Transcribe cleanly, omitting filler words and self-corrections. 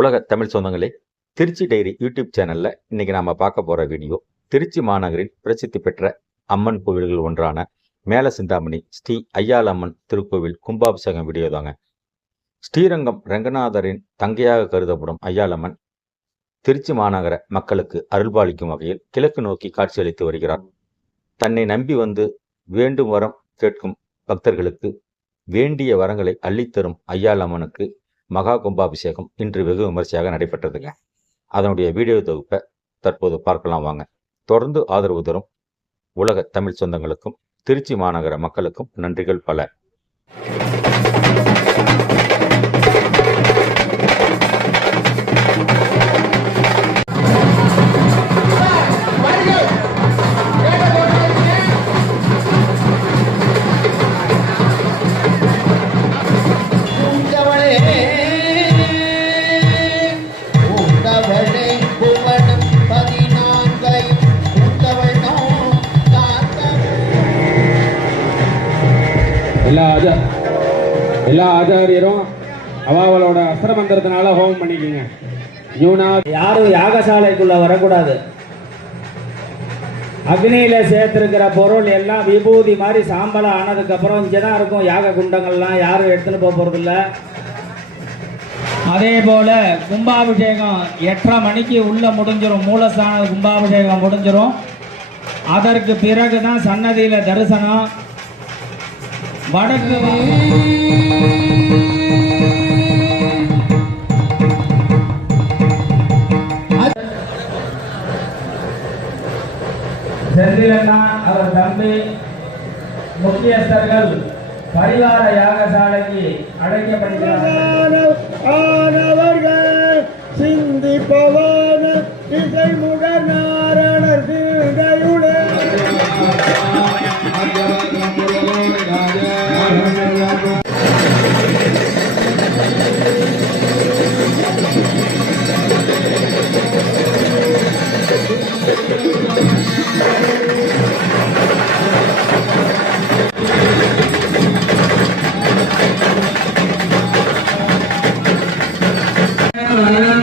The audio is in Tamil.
உலக தமிழ் சொந்தங்களே, திருச்சி டைரி யூடியூப் சேனல்ல இன்னைக்கு நாம பார்க்க போற வீடியோ திருச்சி மாநகரின் பிரசித்தி பெற்ற அம்மன் கோவில்கள் ஒன்றான மேல சிந்தாமணி ஸ்ரீ ஐயாளம்மன் திருக்கோவில் கும்பாபிஷேகம் வீடியோ தாங்க. ஸ்ரீரங்கம் ரங்கநாதரின் தங்கையாக கருதப்படும் ஐயாளம்மன் திருச்சி மாநகர மக்களுக்கு அருள்பாலிக்கும் வகையில் கிழக்கு நோக்கி காட்சியளித்து வருகிறார். தன்னை நம்பி வந்து வேண்டும் வரம் கேட்கும் பக்தர்களுக்கு வேண்டிய வரங்களை அள்ளித்தரும் ஐயாளம்மனுக்கு மகா கும்பாபிஷேகம் இன்று வெகு விமர்சையாக நடைபெற்றதுங்க. அதனுடைய வீடியோ தொகுப்பை தற்போது பார்க்கலாம் வாங்க. தொடர்ந்து ஆதரவு தரும் உலக தமிழ் சொந்தங்களுக்கும் திருச்சி மாநகர மக்களுக்கும் நன்றிகள் பல. எல்லா ஆச்சாரியரும் அவளோட அஸ்திர மந்திரத்தினால ஹோமம் பண்ணிக்கோங்க. யாரும் யாகசாலைக்குள்ள வரக்கூடாது. அக்னியில சேர்த்திருக்கிற பொருள் எல்லாம் விபூதி மாதிரி சாம்பலம் ஆனதுக்கு அப்புறம் இங்கதான் இருக்கும். யாக குண்டங்கள்லாம் யாரும் எடுத்துன்னு போறது இல்லை. அதே போல கும்பாபிஷேகம் 8:30 மணிக்கு உள்ள முடிஞ்சிடும். மூலஸ்தான கும்பாபிஷேகம் முடிஞ்சிடும். அதற்கு பிறகுதான் சன்னதியில தரிசனம். வடக்கு செந்திலண்ணா அவர் தம்பி முக்கியஸ்தர்கள் பரிவார யாகசாலைக்கு அழைக்கப்படுகிறார்கள். சிந்திப்பவான இசைமுடன் நாரணர் Yeah.